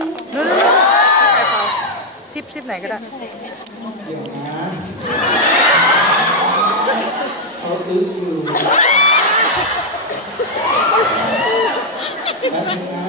นู่นนู่นนู่นนู่นเอาใส่เป๋าซิปซิปไหนก็ได้เดี๋ยวนะเขาตึ๊กอยู่แป๊บนึงนะ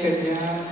เกิดยัง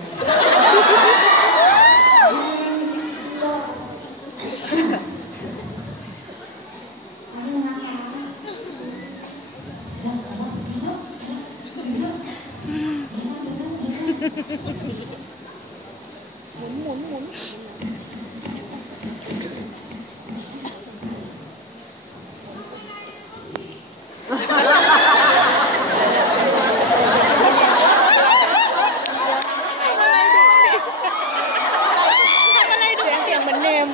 เสียงเสียงเหมือนเนม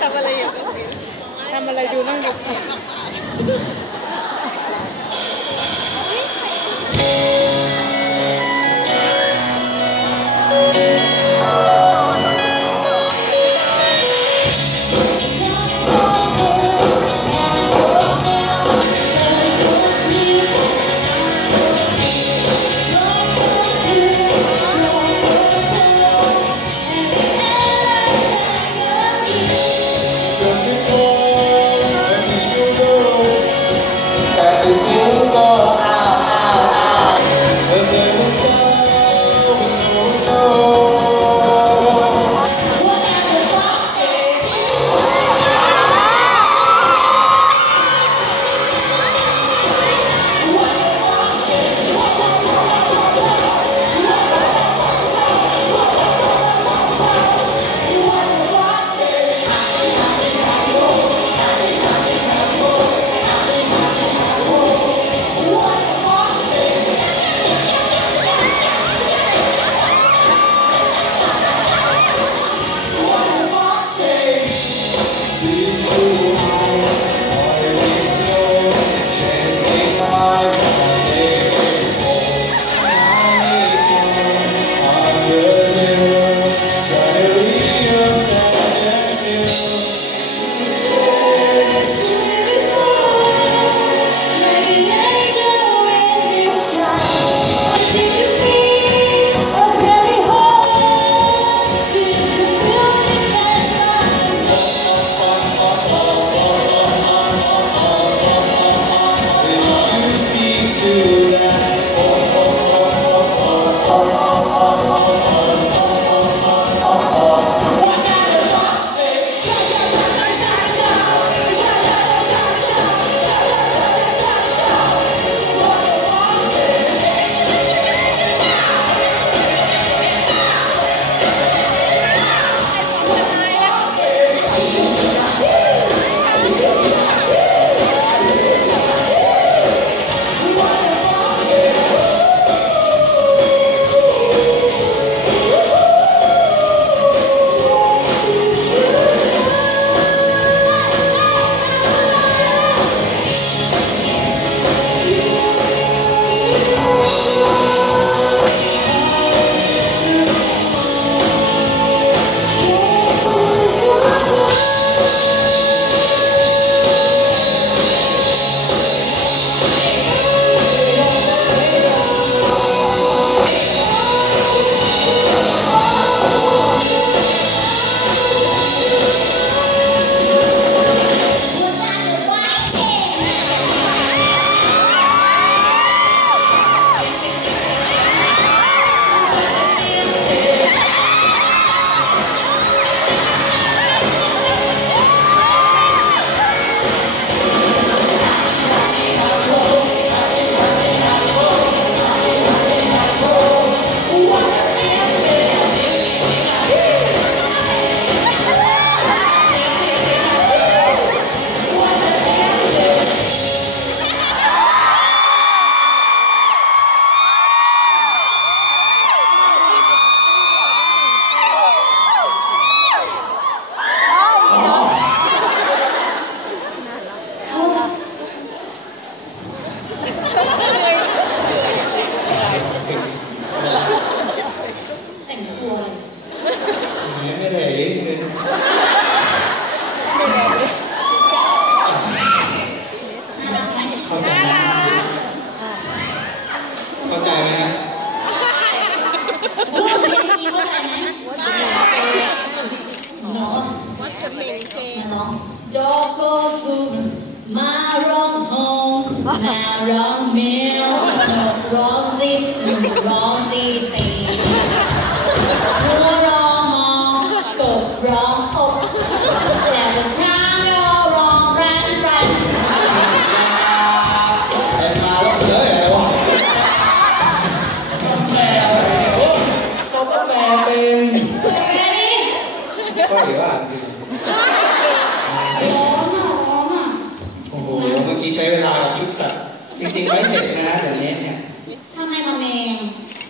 ทำอะไรอยู่ตรงนี้ทำอะไรดูนั่งดู Just before agradecer. เข้าใจไหมฮะพูดเพลงนี้เข้าใจไหมเนาะเนาะโจโกสุมาร้องโฮมมาร้องเมลร้องซิร้องซีซีานดูร้องอะร้องอะโอ้โห เมื่อกี้ใช้เวลากับชุดสัตว์ จริงๆไม่เสร็จนะฮะแต่เนี้ยเนี่ยทำไมทำเอง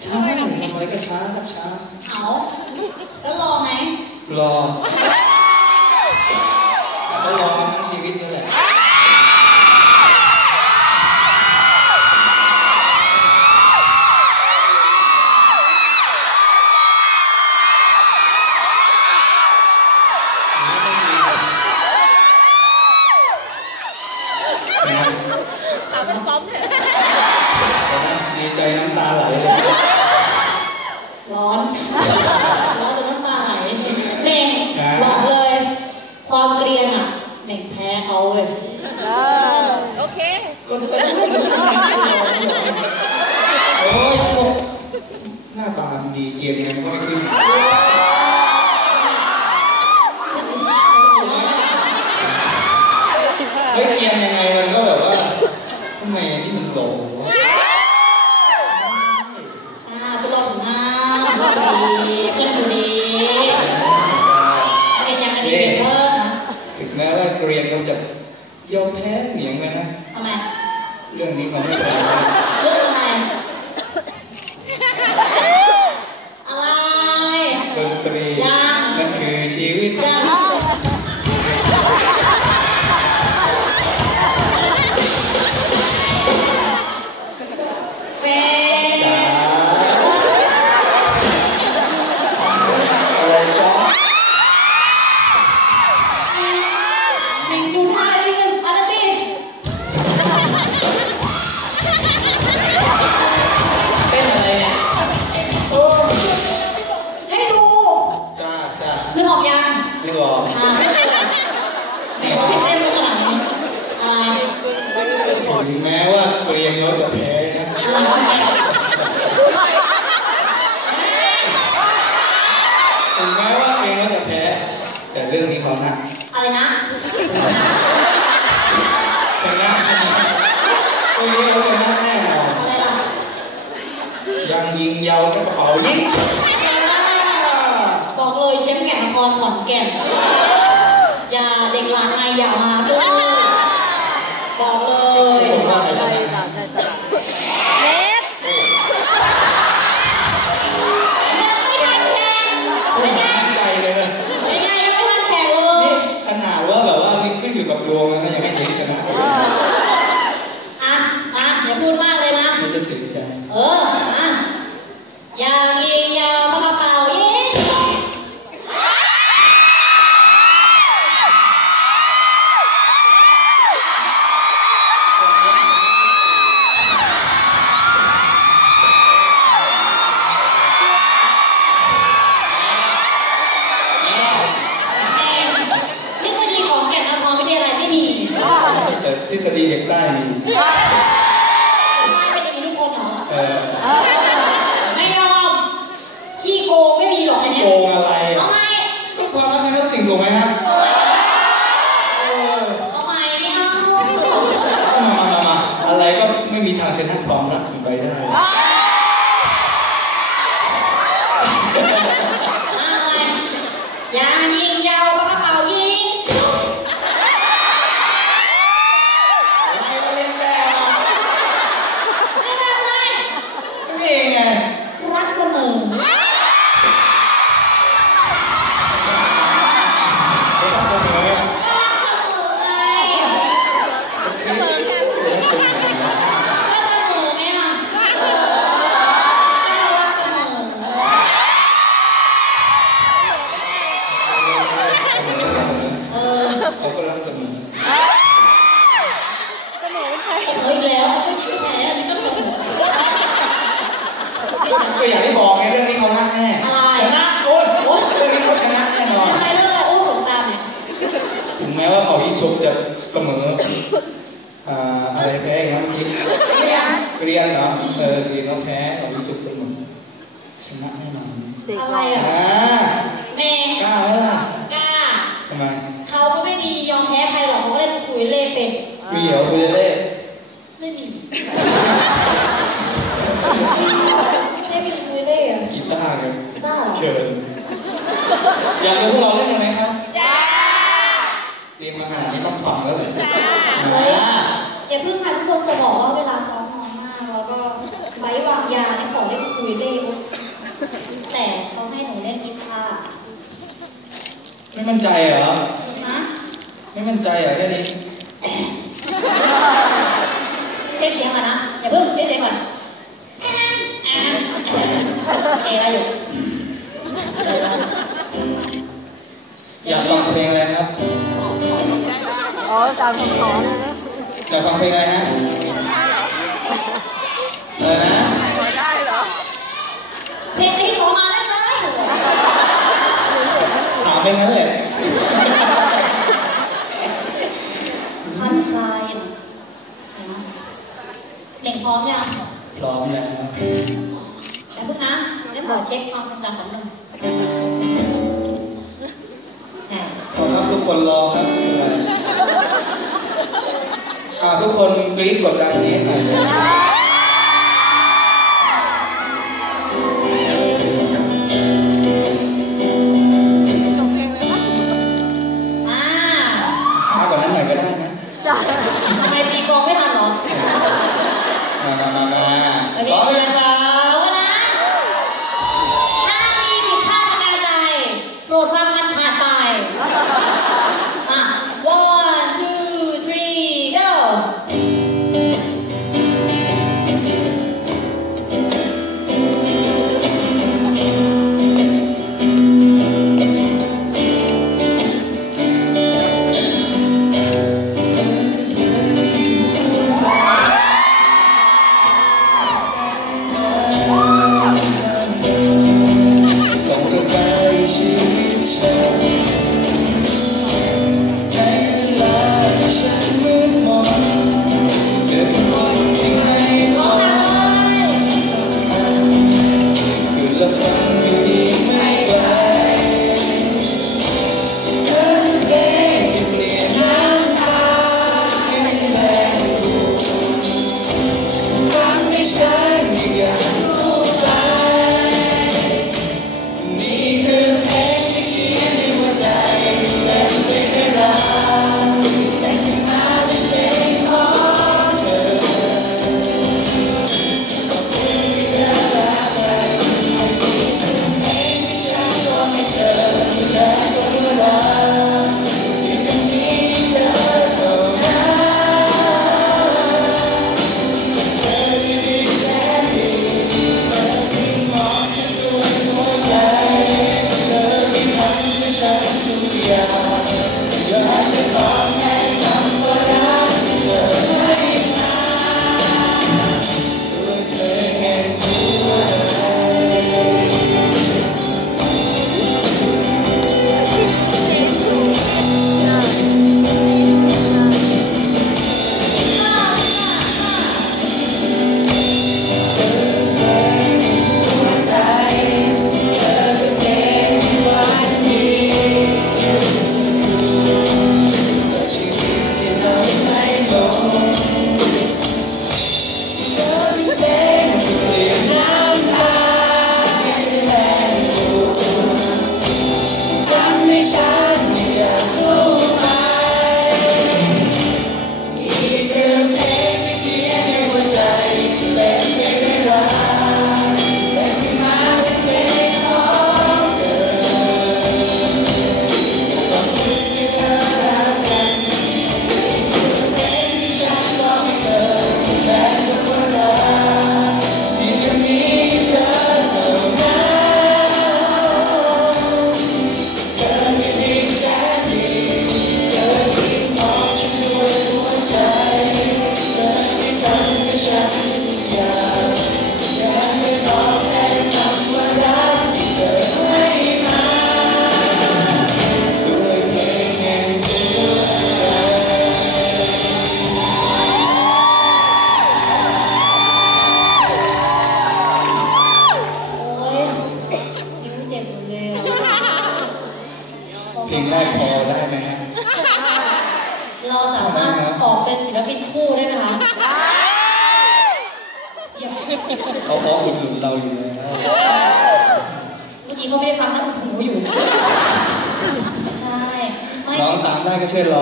ช้าทำอะไรก็ช้าช้า เอา แล้วรอไหม รอ ดีใจน้ำตาไหลเลยร้อน ร้อนจนน้ำตาไหลเน่งบอกเลย ความเกรียนอะเน่งแพ้เขาเลยโอเคก็ก็โอ้ยพวกหน้าตาดีเกรียนยังไงก็ไม่ขึ้นเฮ้ยเกรียนยังไง เกรียนเขาจะยอมแพ้เหนียงไปนะ ทำไมเรื่องนี้เขาไม่เป็นไรเรื่องอะไร อะไรดนตรียัง ยิงยิงยาวกระเป๋ายิงบอกเลยเชฟแก่นนครขอนแก่นอย่าเด็กหลานไงอย่ามา มีทางชนะความรักของไปได้ เอาไงยายิงยาวปากกระเป๋ายิง ไม่ก็เล่นแบบ เออ เขาก็รักเสมอ เสมอใคร เฮ้ยแล้วเมื่อกี้ก็แพ้อันนี้ก็เสมอ ก็อย่างที่บอกไงเรื่องนี้เขาชนะแน่ อะไร ชนะโอ้ยเรื่องนี้เขาชนะแน่นอน ทำไมเรื่องอะไรโอ้ขนตามเนี่ย ถึงแม้ว่าเป่ายิงฉุบจะเสมออ่าอะไรแพ้อย่างนั้นเมื่อกี้ ไม่ยัง เกรียนเหรอเออเกรียนเขาแพ้เป่ายิงฉุบเสมอชนะแน่นอน อะไรอะ อ่า แม่ กล้าแล้วล่ะ กล้า ทำไม เขาก็ไม่มียอมแพ้ใครหรอกเขาก็เล่นคุยเล่เป็น มีเหรอคุณเล่ไม่มีไม่มีคุยเล่อะกีตาร์กันกล้าเหรอเชิญ อยากดูพวกเราเล่นยังไงครับจ้าเรียนมาขนาดนี้ต้องฟังแล้วเลยเฮ้ยอย่าเพิ่งค่ะทุกคนจะบอกว่าเวลาซ้อมนอนมาก แล้วก็ไว้วางยาเนี่ยขอเล่นคุยเล่แต่เขาให้หนูเล่นกีตาร์ไม่มั่นใจเหรอนะไม่มั่นใจเหรอแค่นี้เช็คเสียงก่อนนะ อย่าเพิ่งเช็คเสียงก่อนโอเคได้อยู่ได้อยู่อยากฟังเพลงอะไรครับ อ๋อตามคำขอเลยนะอยากฟังเพลงอะไรฮะอะไรนะได้เหรอ เพลงที่ขอมาได้เลยถามเพลงนั้นเลย คันคลายนะเพลงพ ร้อมยังพร้อมแล้วแต่เพิ่งนะเดี๋ยวขอเช็คความทรงจำแป๊บนึงแหมขอครับทุกคนรอครับอ่าทุกคนกรี๊ดกดดันนี้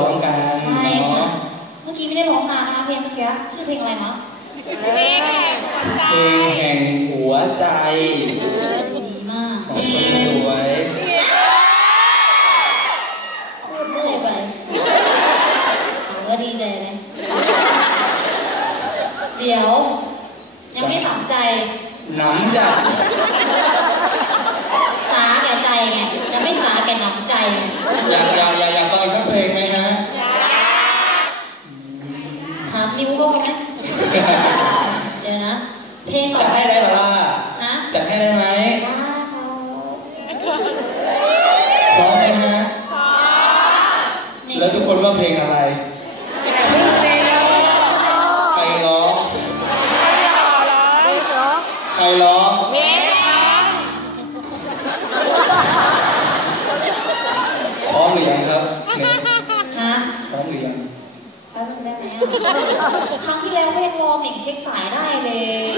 ร้องกันใช่ค่ะเนาะเมื่อกี้ไม่ได้ร้องนานนะคะเพลงเมื่อกี้ชื่อเพลงอะไรนะเพลงแห่งหัวใจดีมากของคนสวยพูดเรื่อยไปผมก็ดีใจเลยเดี๋ยว ยังไม่สนใจหน้ำจัดสาแก่ใจไงยังไม่สาแก่หนำใจไงอยากอยากอยากอยากฟัง นิ้วเขาไหมเดี๋ยวนะ เพลงต่อจัดไป ให้ได้หรอล่ะ ครั้งที่แล้วเพลงรอเหม่งเช็คสายได้เลย